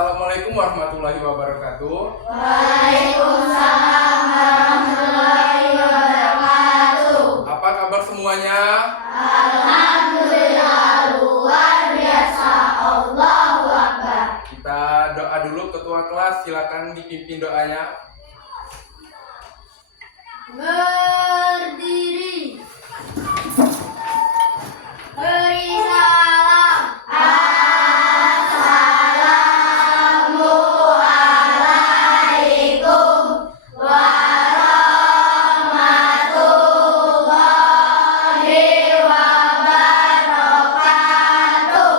Assalamualaikum warahmatullahi wabarakatuh. Waalaikumsalam warahmatullahi wabarakatuh. Apa kabar semuanya? Alhamdulillah, luar biasa. Allahu Akbar. Kita doa dulu, ketua kelas silakan dipimpin doanya. Berdiri. Beri salam. Assalamualaikum warahmatullahi wabarakatuh.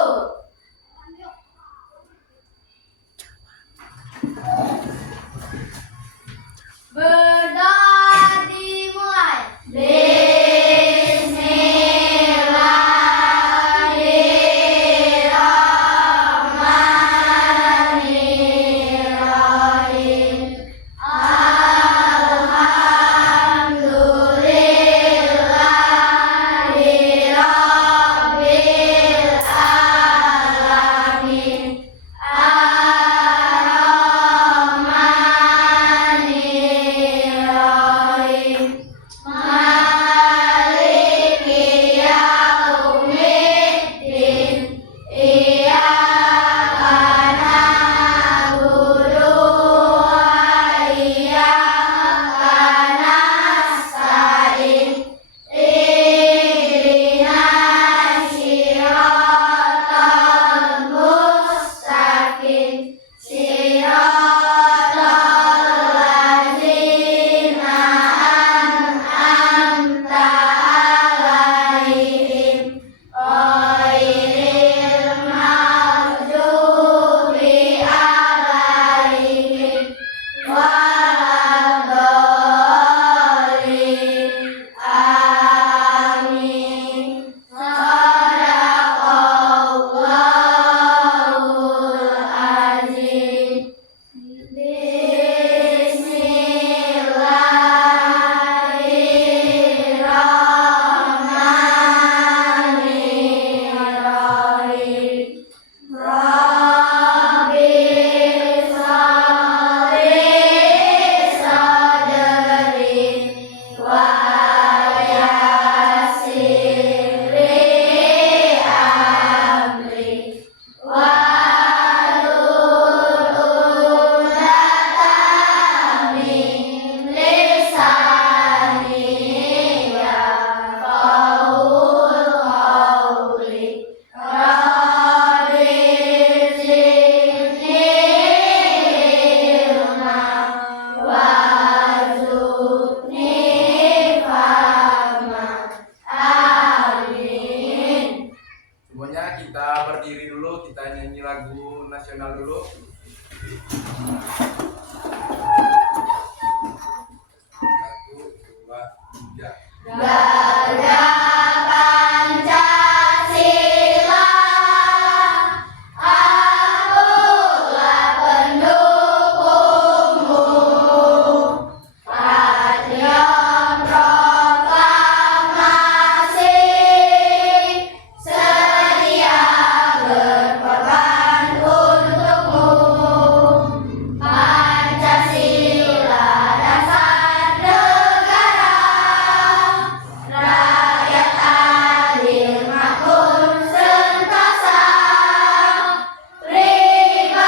Berdoa dimulai. Bismillahirrahmanirrahim. Alhamdulillahi rabbil alamin. Ar-Rahmanir-Rahim. Maliki yaumiddin. Iyyaka na'budu wa iyyaka nasta'in. Ihdinas siratal mustaqim. Siratal ladzina an'amta 'alaihim ghairil maghdubi 'alaihim waladdallin. Amin. Shadaqallahul azim. Bismillahirrahmanirrahim. Rabbi shrah sadri wa yassir li amri wahlul 'uqdatam min lisani yafqahul qawli. Rabbi zidni ilma warzuqni fahma. Amin. Semuanya kita berdiri dulu, kita nyanyi lagu nasional dulu. Satu, dua, tiga. Gada Pancasila, akulah pendukungmu. Patriot proklamasi, sedia berkorban untukmu. Pancasila dasar negara, rakyat adil makmur sentosa, pribadi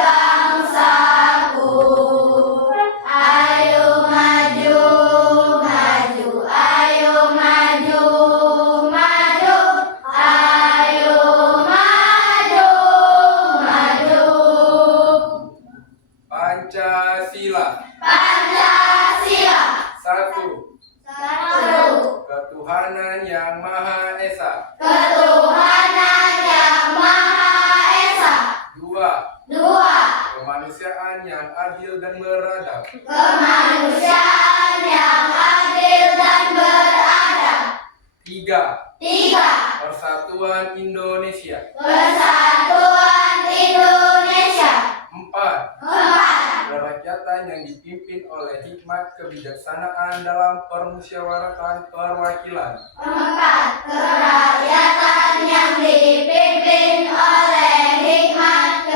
bangsaku. Ayo maju, maju, ayo maju, maju, ayo maju, maju. Pancasila. Pancasila. Satu, Satu. ketuhanan yang Maha Esa. Ketuhanan yang Maha Esa. Dua, Dua. kemanusiaan yang adil dan beradab. Kemanusiaan yang adil dan beradab. Tiga, Tiga. persatuan Indonesia. Persatuan Indonesia. Empat, Empat. kerakyatan yang dipimpin oleh hikmat kebijaksanaan dalam permusyawaratan perwakilan. Empat. Kerakyatan yang dipimpin oleh hikmat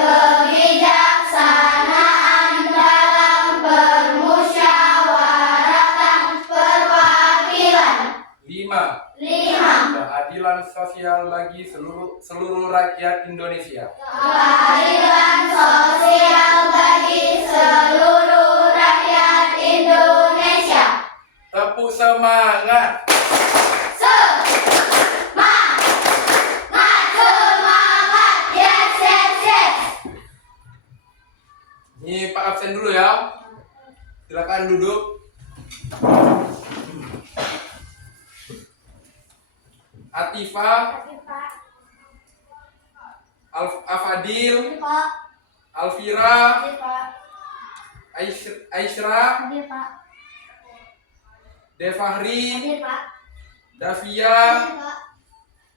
rakyat Indonesia. Keadilan sosial bagi seluruh rakyat Indonesia. Tepuk semangat. Semangat, semangat, yes, yes, yes. Ini Pak absen dulu ya. Silakan duduk. Atifa, Afadil, Alfira, Aisyra, Defahri, Davia,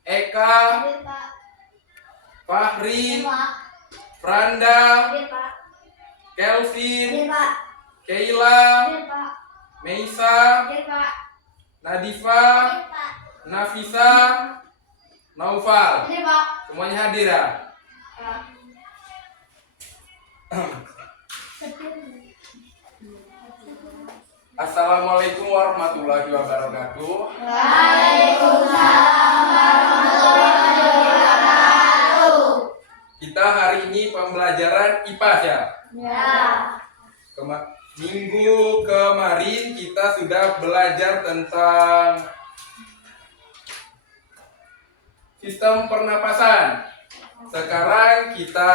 Eka, Fahri, Franda, Kelvin, Keila, Meisa, Nadifa, Nafisa, Naufal. Semuanya hadir ya? Assalamualaikum warahmatullahi wabarakatuh. Waalaikumsalam warahmatullahi wabarakatuh. Kita hari ini pembelajaran IPA ya. Ya. Minggu kemarin kita sudah belajar tentang sistem pernapasan. Sekarang kita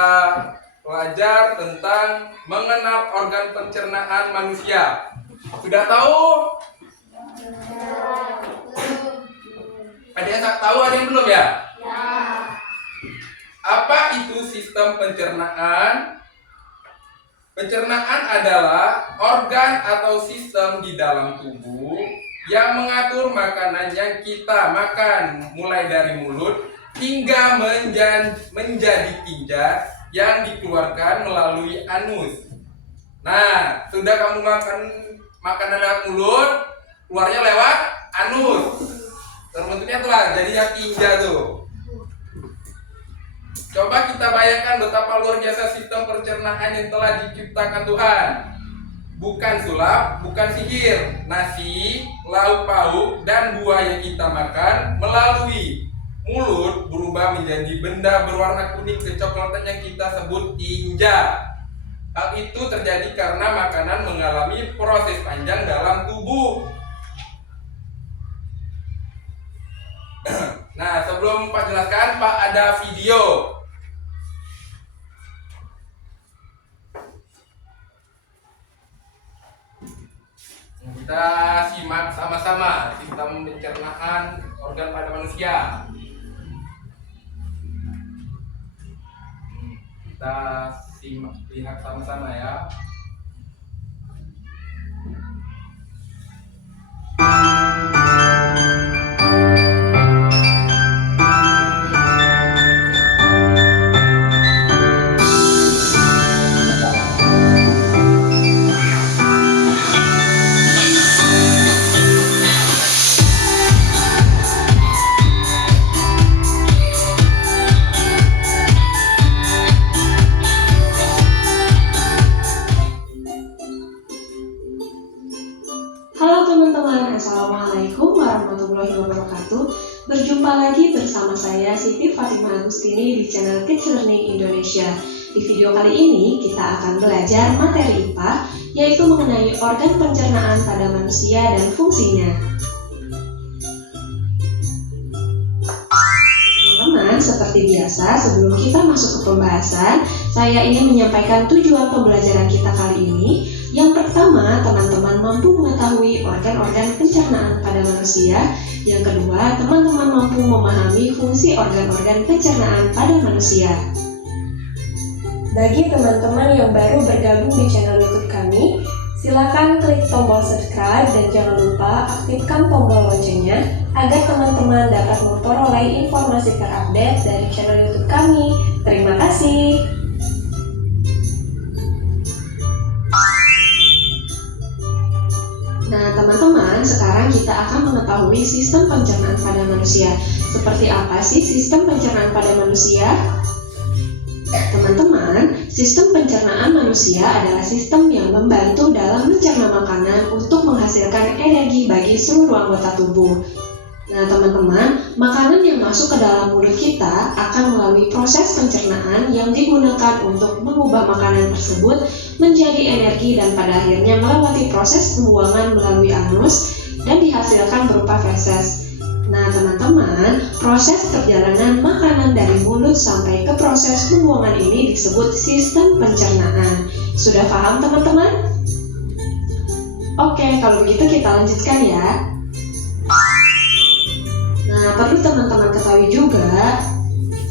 belajar tentang mengenal organ pencernaan manusia. Sudah tahu? Ada yang tak tahu, ada yang belum ya? Apa itu sistem pencernaan? Pencernaan adalah organ atau sistem di dalam tubuh yang mengatur makanan yang kita makan, mulai dari mulut hingga menjadi tinja yang dikeluarkan melalui anus. Nah, sudah kamu makan makanan lewat mulut, keluarnya lewat anus. Terbentuknya itulah jadinya tinja tuh. Coba kita bayangkan betapa luar biasa sistem pencernaan yang telah diciptakan Tuhan. Bukan sulap, bukan sihir. Nasi, lauk pauk, dan buah yang kita makan melalui mulut berubah menjadi benda berwarna kuning kecoklatan yang kita sebut tinja. Hal itu terjadi karena makanan mengalami proses panjang dalam tubuh. Nah, sebelum Pak jelaskan, Pak ada video. Kita simak sama-sama sistem pencernaan organ pada manusia. Kita simak, lihat sama-sama ya. Halo teman-teman, Assalamualaikum warahmatullahi wabarakatuh. Berjumpa lagi bersama saya Siti Fatimah Agustini di channel Kids Learning Indonesia. Di video kali ini kita akan belajar materi IPA, yaitu mengenai organ pencernaan pada manusia dan fungsinya. Teman-teman, seperti biasa sebelum kita masuk ke pembahasan, saya ingin menyampaikan tujuan pembelajaran kita kali ini. Yang pertama, teman-teman mampu mengetahui organ-organ pencernaan pada manusia. Yang kedua, teman-teman mampu memahami fungsi organ-organ pencernaan pada manusia. Bagi teman-teman yang baru bergabung di channel YouTube kami, silakan klik tombol subscribe dan jangan lupa aktifkan tombol loncengnya agar teman-teman dapat memperoleh informasi terupdate dari channel YouTube kami. Terima kasih. Nah, teman-teman, sekarang kita akan mengetahui sistem pencernaan pada manusia. Seperti apa sih sistem pencernaan pada manusia? Teman-teman, sistem pencernaan manusia adalah sistem yang membantu dalam mencerna makanan untuk menghasilkan energi bagi seluruh anggota tubuh. Nah, teman-teman, makanan yang masuk ke dalam mulut kita akan melalui proses pencernaan yang digunakan untuk mengubah makanan tersebut menjadi energi dan pada akhirnya melewati proses pembuangan melalui anus dan dihasilkan berupa feses. Nah, teman-teman, proses perjalanan makanan dari mulut sampai ke proses pembuangan ini disebut sistem pencernaan. Sudah paham, teman-teman? Oke, kalau begitu kita lanjutkan ya. Nah, perlu teman-teman ketahui juga,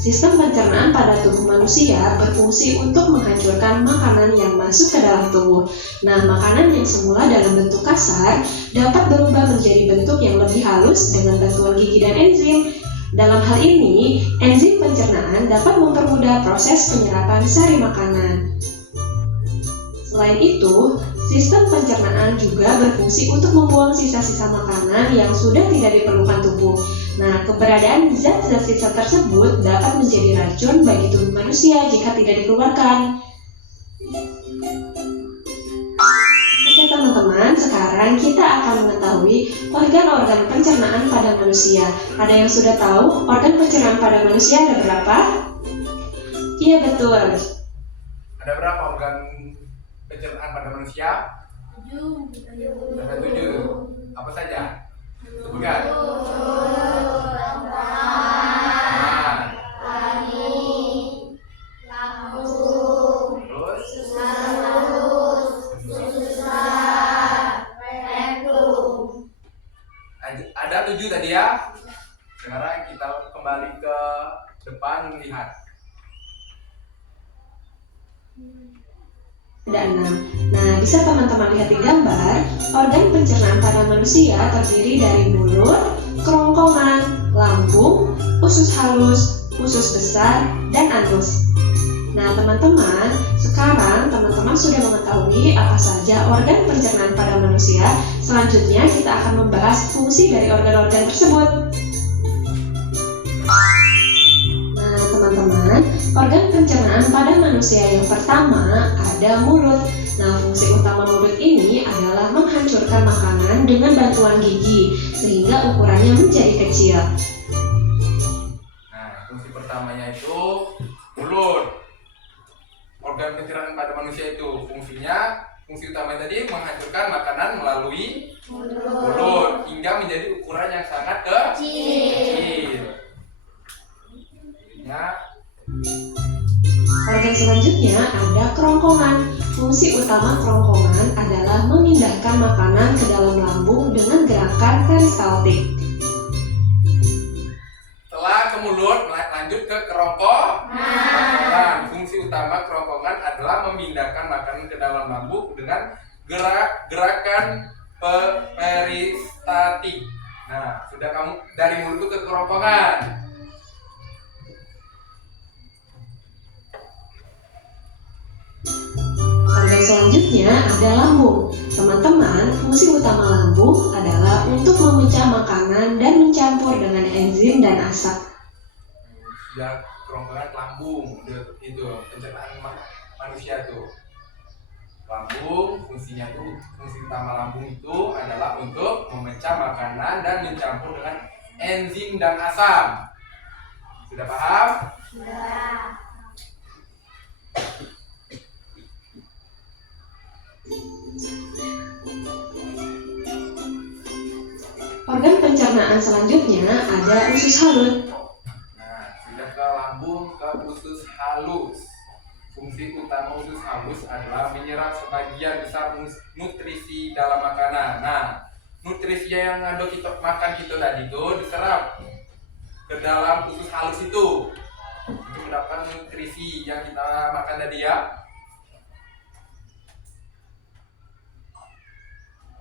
sistem pencernaan pada tubuh manusia berfungsi untuk menghancurkan makanan yang masuk ke dalam tubuh. Nah, makanan yang semula dalam bentuk kasar dapat berubah menjadi bentuk yang lebih halus dengan bantuan gigi dan enzim. Dalam hal ini, enzim pencernaan dapat mempermudah proses penyerapan sari makanan. Selain itu, sistem pencernaan juga berfungsi untuk membuang sisa-sisa makanan yang sudah tidak diperlukan tubuh. Nah, keberadaan zat-zat sisa tersebut dapat menjadi racun bagi tubuh manusia jika tidak dikeluarkan. Oke teman-teman, sekarang kita akan mengetahui organ-organ pencernaan pada manusia. Ada yang sudah tahu organ pencernaan pada manusia ada berapa? Iya betul. Ada berapa organ pencernaan pada manusia? 7. Ada 7. Apa saja? Sebutkan. Ada 7 tadi ya. Sekarang kita kembali ke depan melihat. Ada 6. Nah, bisa teman-teman lihat di gambar, organ pencernaan pada manusia terdiri dari mulut, kerongkongan, lambung, usus halus, usus besar, dan anus. Nah, teman-teman, sekarang teman-teman sudah mengetahui apa saja organ pencernaan pada manusia. Selanjutnya, kita akan membahas fungsi dari organ-organ tersebut. Nah, teman-teman, organ pencernaan pada manusia yang pertama ada mulut. Nah, fungsi utama mulut ini adalah menghancurkan makanan dengan bantuan gigi, sehingga ukurannya menjadi kecil. Nah, fungsi pertamanya itu mulut. Organ pencernaan pada manusia itu fungsi utama tadi menghancurkan makanan melalui mulut hingga menjadi ukuran yang sangat kecil. Ya. Organ selanjutnya ada kerongkongan. Fungsi utama kerongkongan adalah memindahkan makanan ke dalam lambung dengan gerakan peristaltik. Setelah ke mulut, lanjut ke kerongkongan. Fungsi utama kerongkongan adalah memindahkan makanan ke dalam lambung dengan gerakan peristaltik. Nah, sudah kamu dari mulut ke kerongkongan. Organ selanjutnya ada lambung. Teman-teman, fungsi utama lambung adalah untuk memecah makanan dan mencampur dengan enzim dan asap. Sudah kerongkongan lambung, itu pencernaan manusia tuh. Lambung fungsi utama lambung itu adalah untuk memecah makanan dan mencampur dengan enzim dan asam. Sudah paham? Sudah. Organ pencernaan selanjutnya ada usus halus. Nah, sudah ke lambung, ke usus halus. Fungsi utama usus halus adalah menyerap sebagian besar nutrisi dalam makanan. Nah, nutrisi yang ada kita makan kita tadi itu diserap ke dalam usus halus itu untuk mendapatkan nutrisi yang kita makan tadi ya.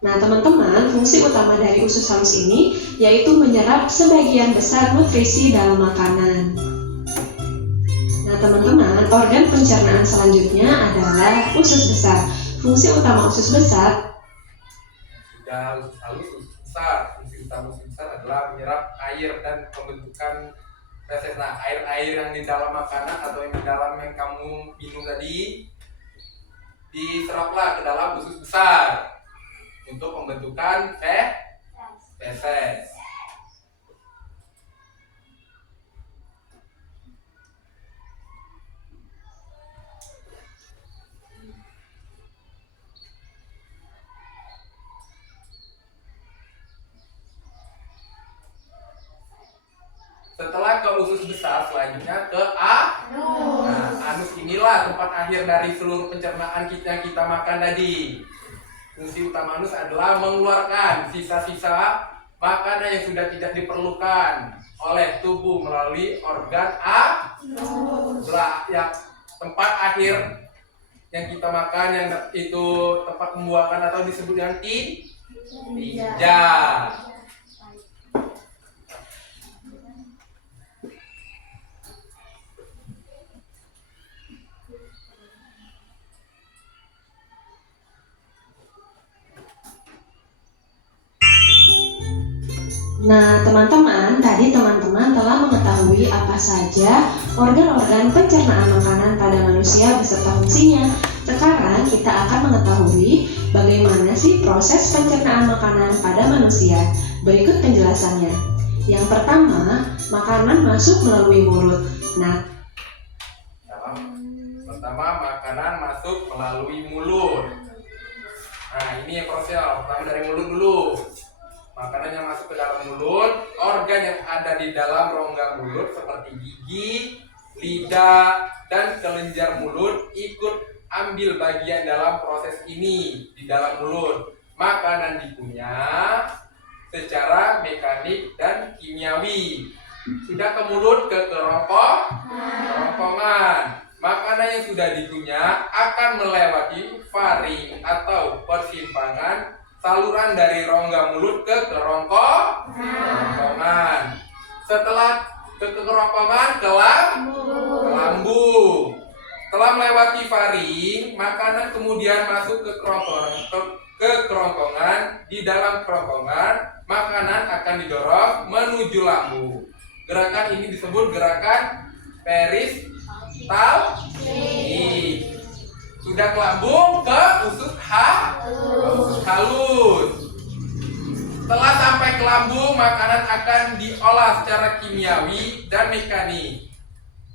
Nah, teman-teman, fungsi utama dari usus halus ini yaitu menyerap sebagian besar nutrisi dalam makanan. Nah, teman-teman, organ pencernaan selanjutnya adalah usus besar. Fungsi utama usus besar Sudah usus halus, usus besar. Fungsi utama usus besar adalah menyerap air dan pembentukan feses. Nah, air-air yang di dalam makanan atau yang di dalam yang kamu minum tadi diseraplah ke dalam usus besar untuk pembentukan feses. adalah tempat akhir dari seluruh pencernaan yang kita makan tadi. Fungsi utama anus adalah mengeluarkan sisa-sisa makanan yang sudah tidak diperlukan oleh tubuh melalui organ yang tempat akhir yang kita makan yang itu tempat pembuangan atau disebut dengan tijah. Nah, teman-teman, tadi teman-teman telah mengetahui apa saja organ-organ pencernaan makanan pada manusia beserta fungsinya. Sekarang kita akan mengetahui bagaimana sih proses pencernaan makanan pada manusia. Berikut penjelasannya. Yang pertama, makanan masuk melalui mulut. Nah, pertama makanan masuk melalui mulut. Nah, ini yang proses pertama dari mulut dulu. Makanan yang masuk ke dalam mulut, organ yang ada di dalam rongga mulut seperti gigi, lidah, dan kelenjar mulut ikut ambil bagian dalam proses ini di dalam mulut. Makanan dikunyah secara mekanik dan kimiawi. Sudah ke mulut ke kerongkongan. Makanan yang sudah dikunyah akan melewati faring atau persimpangan saluran dari rongga mulut ke kerongkongan. Setelah ke kerongkongan ke lambung. Setelah melewati faring, makanan kemudian masuk ke kerongkongan. Di dalam kerongkongan, makanan akan didorong menuju lambung. Gerakan ini disebut gerakan peristaltik. Sudah ke lambung ke usus halus. Setelah sampai ke lambung, makanan akan diolah secara kimiawi dan mekanik.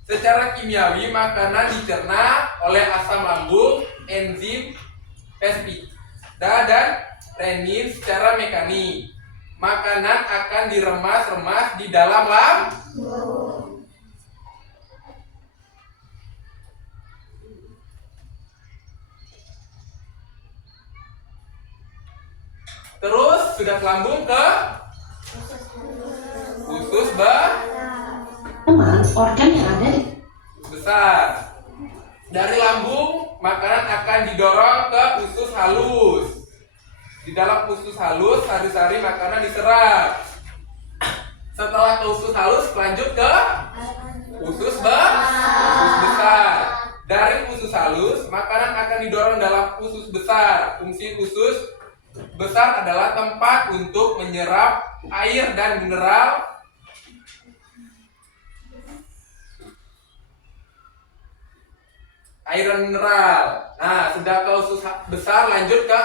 Secara kimiawi, makanan dicerna oleh asam lambung, enzim peptida dan renin. Secara mekanik, makanan akan diremas-remas di dalam lambung. Terus sudah ke lambung ke usus teman, organ yang ada di besar. Dari lambung, makanan akan didorong ke usus halus. Di dalam usus halus, sari-sari makanan diserap. Setelah ke usus halus, lanjut ke usus besar. Dari usus halus, makanan akan didorong dalam usus besar. Fungsi usus besar adalah tempat untuk menyerap air dan mineral. Nah, sudah ke usus besar, lanjut ke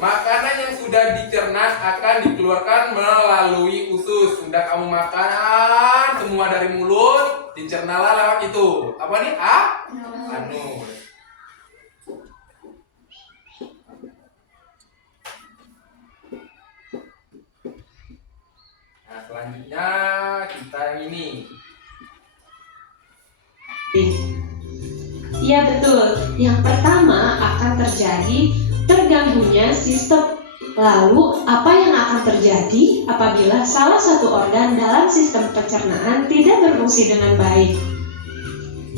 makanan yang sudah dicerna akan dikeluarkan melalui usus. Sudah kamu makan semua dari mulut, dicernalah lewat itu. Apa nih? Anus. Nah, selanjutnya kita yang ini. Iya betul. Yang pertama akan terjadi terganggunya sistem. Lalu apa yang akan terjadi apabila salah satu organ dalam sistem pencernaan tidak berfungsi dengan baik?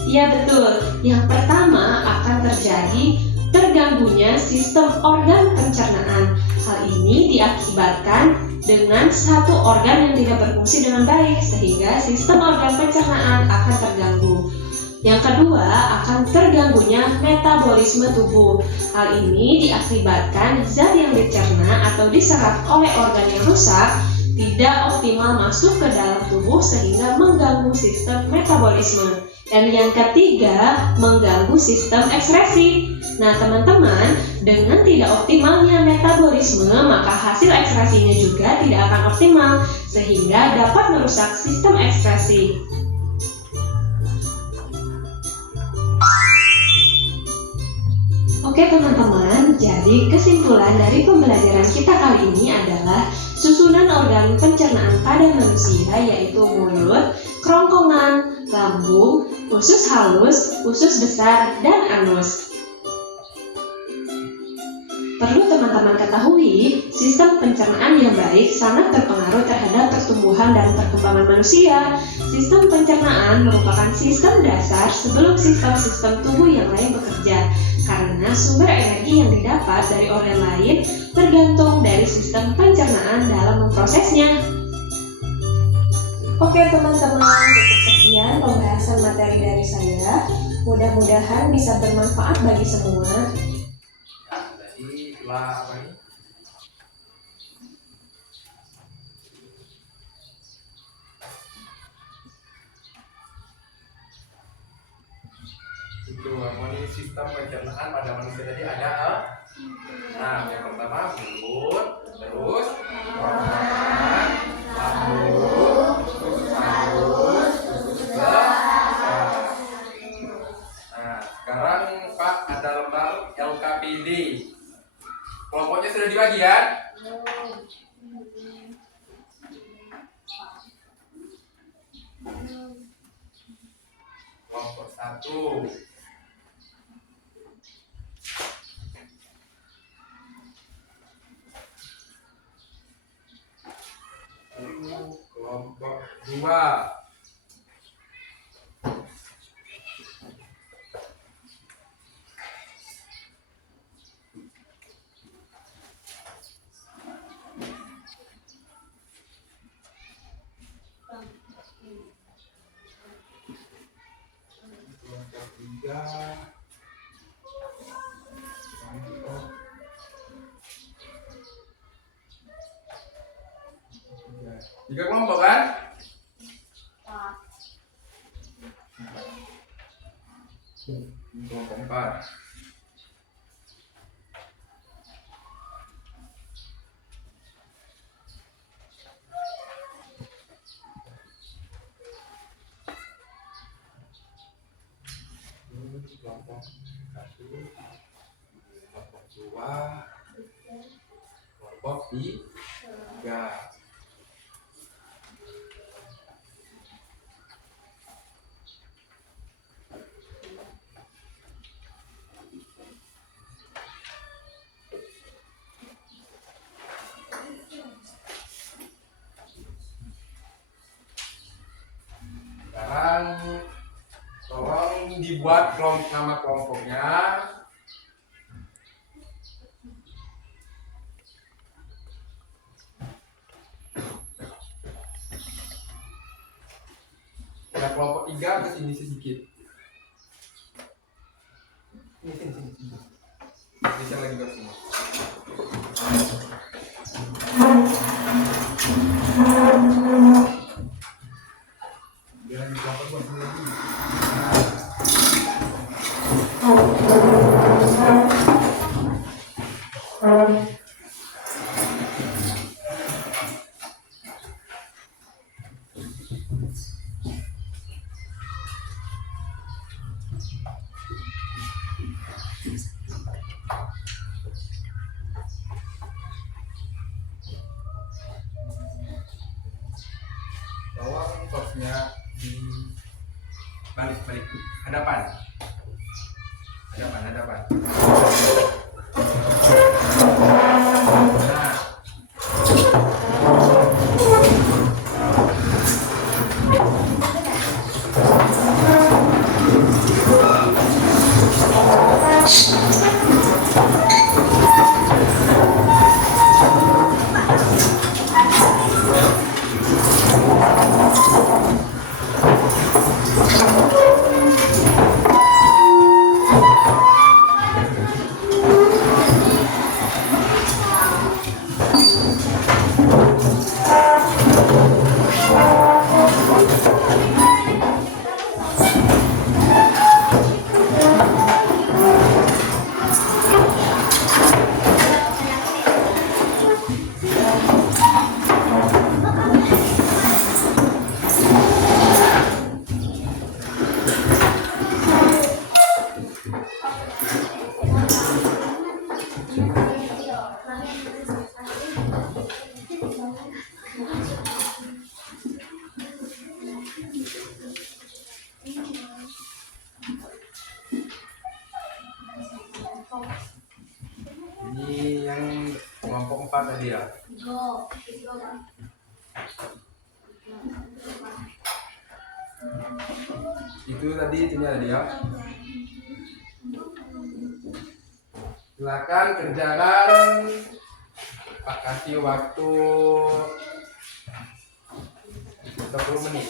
Iya betul. Yang pertama akan terjadi terganggunya sistem organ pencernaan. Hal ini diakibatkan dengan satu organ yang tidak berfungsi dengan baik sehingga sistem organ pencernaan akan terganggu. Yang kedua, akan terganggunya metabolisme tubuh. Hal ini diakibatkan zat yang dicerna atau diserap oleh organ yang rusak tidak optimal masuk ke dalam tubuh sehingga mengganggu sistem metabolisme. Dan yang ketiga, mengganggu sistem ekskresi. Nah teman-teman, dengan tidak optimalnya metabolisme, maka hasil ekskresinya juga tidak akan optimal sehingga dapat merusak sistem ekskresi. Oke teman-teman, jadi kesimpulan dari pembelajaran kita kali ini adalah susunan organ pencernaan pada manusia yaitu mulut, kerongkongan, lambung, usus halus, usus besar, dan anus. Perlu teman-teman ketahui, sistem pencernaan yang baik sangat berpengaruh terhadap pertumbuhan dan perkembangan manusia. Sistem pencernaan merupakan sistem dasar sebelum sistem-sistem tubuh yang lain bekerja, karena sumber energi yang didapat dari organ lain tergantung dari sistem pencernaan dalam memprosesnya. Oke teman-teman, cukup sekian pembahasan materi dari saya. Mudah-mudahan bisa bermanfaat bagi semua. Tadi lah apa ini? Itu apa nih sistem pencernaan pada manusia tadi ada nah yang pertama mulut, terus tenggorokan, lambung, usus halus, usus besar. Nah sekarang Pak ada lembar LKPD. Kelompoknya sudah dibagi ya? Kelompok 1. Kelompok 2. Kelompok 3. Tiga kelompok kan? Kelompok 4. Kelompok 1, kelompok 2, kelompok 3. Sekarang tolong dibuat nama kelompoknya. Ada kelompok 3 ke sini sedikit. Sini. Bisa lagi ke sini. Biar di kelompok buat sini lagi. Tolong boxnya di balik hadapan. Nah, apa tadi ya? Go. Itu tadi itunya tadi ya. Silakan kerjakan. Pak kasih waktu 30 menit.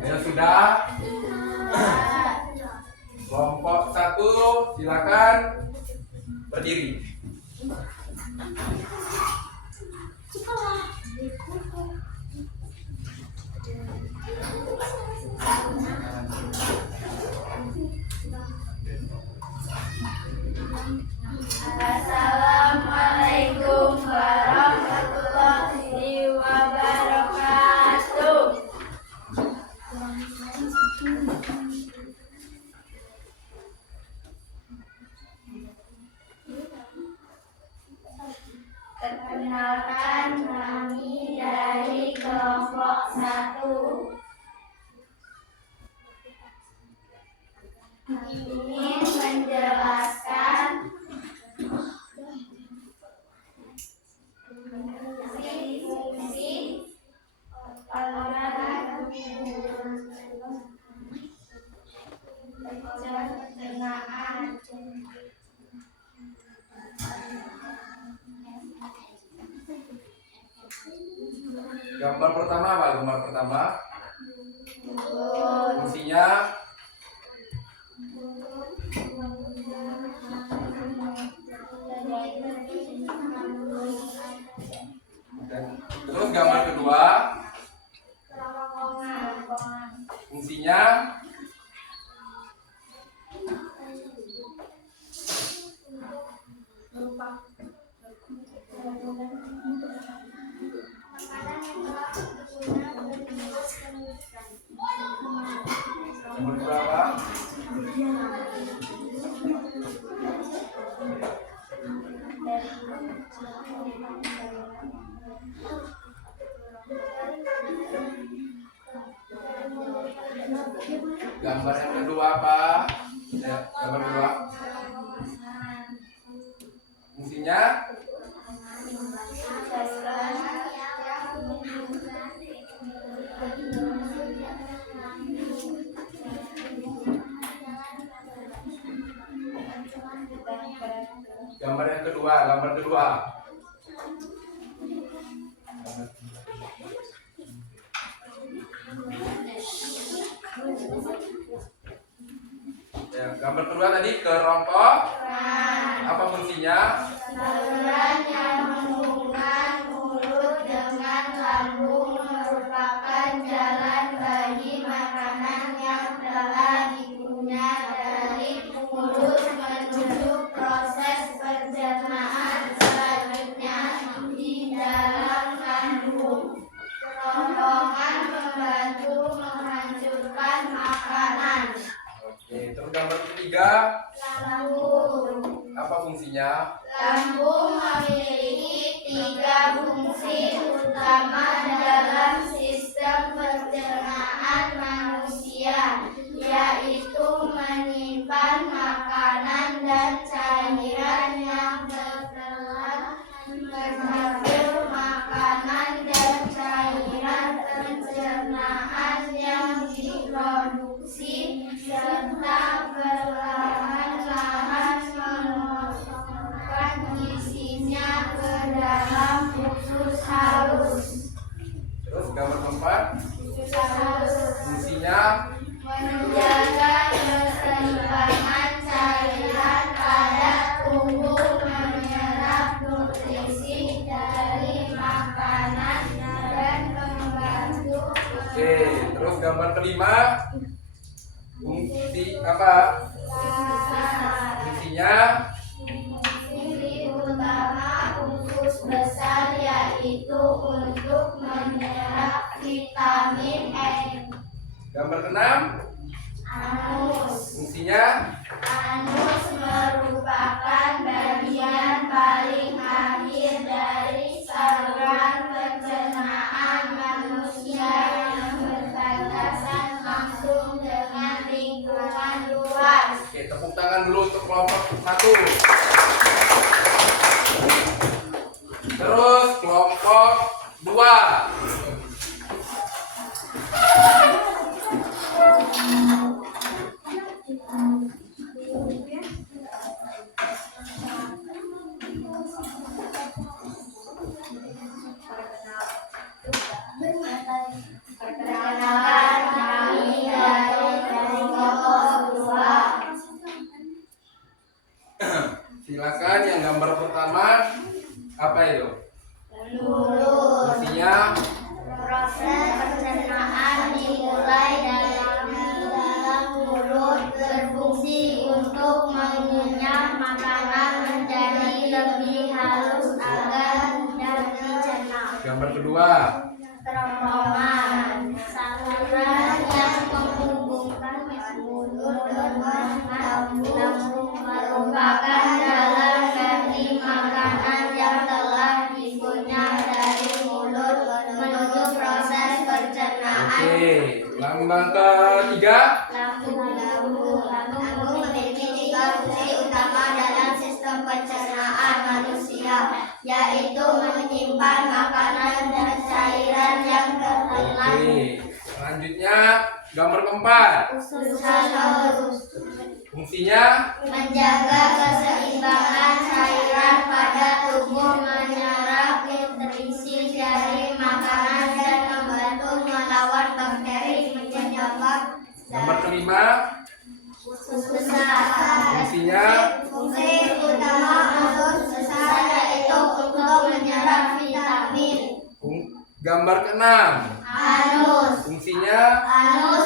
Ya sudah. Kelompok 1 silakan berdiri. kami dari kelompok 1 ingin menjelaskan fungsi organ pencernaan. Gambar pertama apa? Gambar pertama fungsinya dan terus gambar kedua fungsinya nomor berapa? Gambar yang kedua apa? Ya, gambar kedua fungsinya gambar yang kedua, gambar kedua. Ya, gambar kedua tadi kelompok. Apa fungsinya? Saluran yang menghubungkan mulut dengan lambung merupakan jalan bagi makanan yang telah dikunyah dari mulut menuju proses pencernaan selanjutnya di dalam kandung. Kerongkongan membantu menghancurkan makanan. Oke, terus gambar ketiga. Lambung. Apa fungsinya? Lambung memiliki 3 fungsi utama dalam sistem pencernaan manusia, yaitu menyimpan makanan dan cairan yang telah mengatur makanan dan cairan pencernaan yang diproduksi serta perlahan-lahan memasukkan isinya ke dalam usus halus. Terus gambar keempat fungsinya Menjaga keseimbangan cairan pada tubuh, menyerap nutrisi dari makanan dan membantu. Oke, terus gambar kelima fungsi apa? Fungsinya Fungsi utama usus besar yaitu untuk menyerap vitamin E. gambar keenam Anus. fungsinya Anus merupakan bagian paling akhir dari saluran pencernaan manusia yang berbatasan langsung dengan lingkungan luar. Oke, tepuk tangan dulu untuk kelompok 1. Terus kelompok 2. Perkenalan kami dari kelompok 2. Silakan yang gambar pertama apa itu? Mulut. Fungsinya Proses pencernaan dimulai dari dalam mulut, berfungsi untuk mengunyah makanan menjadi lebih halus agar mudah dicerna. gambar kedua. Kerongkongan, saluran yang menghubungkan mulut dengan lambung merupakan jalan bagi makanan yang telah dikunyah dari Oke, lambang ketiga. Lambung memiliki tiga fungsi utama dalam sistem pencernaan manusia, yaitu menyimpan makanan dan cairan yang tertelan. Oke, selanjutnya gambar keempat. Usus Fungsinya menjaga keseimbangan cairan pada tubuh, menyerap nutrisi dari makanan dan membantu melawan bakteri penyebab. gambar kelima. Usus Fungsinya fungsi utama usus besar yaitu untuk menyerap vitamin. gambar keenam. Anus Fungsinya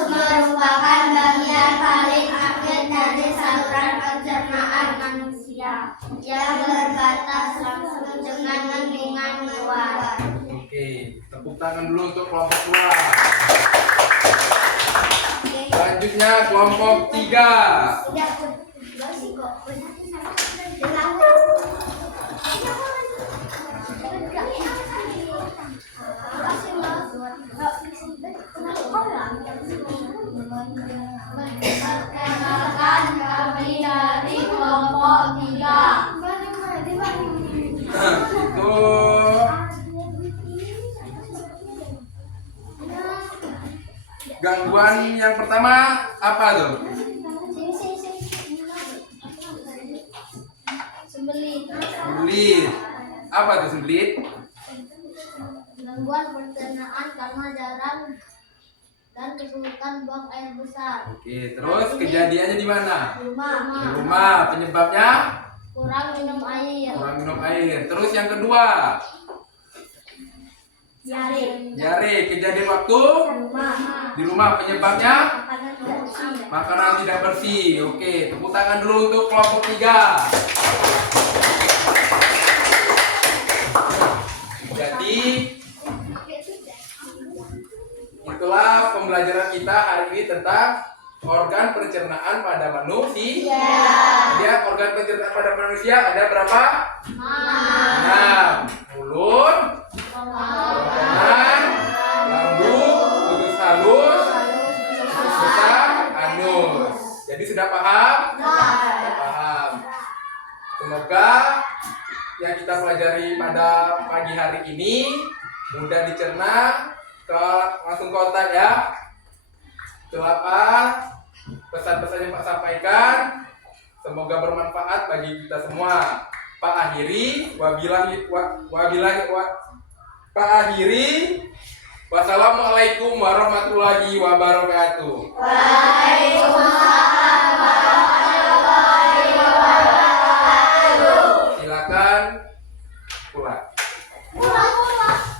merupakan bagian paling akhir dari saluran pencernaan manusia yang berbatas langsung dengan lingkungan luar. Oke, tepuk tangan dulu untuk kelompok 2. Selanjutnya kelompok 3. Perkenalkan kami dari kelompok 3. Tuh. Gangguan yang pertama apa tuh? Sembelit. Sembelit. Apa tuh sembelit? Gangguan pencernaan karena jarang dan kesulitan buang air besar. Oke, terus kejadiannya di mana? Di Rumah rumah. Penyebabnya kurang minum air. kurang minum air. Terus yang kedua, diare. Kejadian waktu Rumah di rumah. Penyebabnya makanan bersih. makanan tidak bersih. Oke, tepuk tangan dulu untuk kelompok 3. Jadi itulah pembelajaran kita hari ini tentang organ pencernaan pada manusia. Dia organ pencernaan pada manusia ada berapa? 6. Mulut, kerongkongan, lambung, usus halus, usus besar, anus. Jadi sudah paham? Sudah paham. Semoga yang kita pelajari pada pagi hari ini mudah dicerna. Langsung kontak ya. Itulah Pak pesan-pesan yang Pak sampaikan. Semoga bermanfaat bagi kita semua. Pak akhiri wassalamualaikum warahmatullahi wabarakatuh.